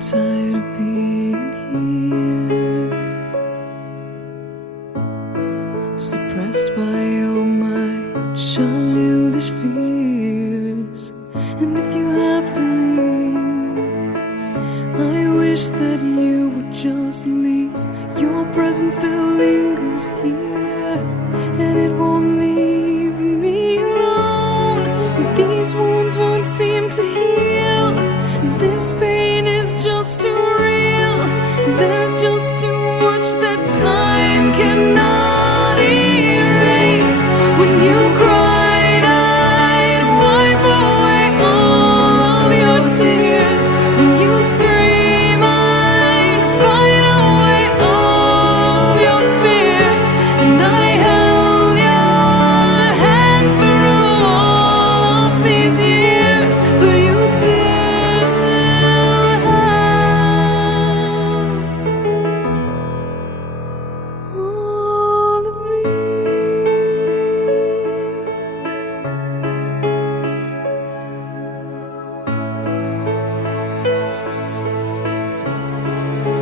tired of being here, suppressed by all my childish fears. And if you have to leave, I wish that you would just leave. Your presence still lingers here, and it won't leave me alone. These wounds won't seem to heal. This pain is just too real. There's just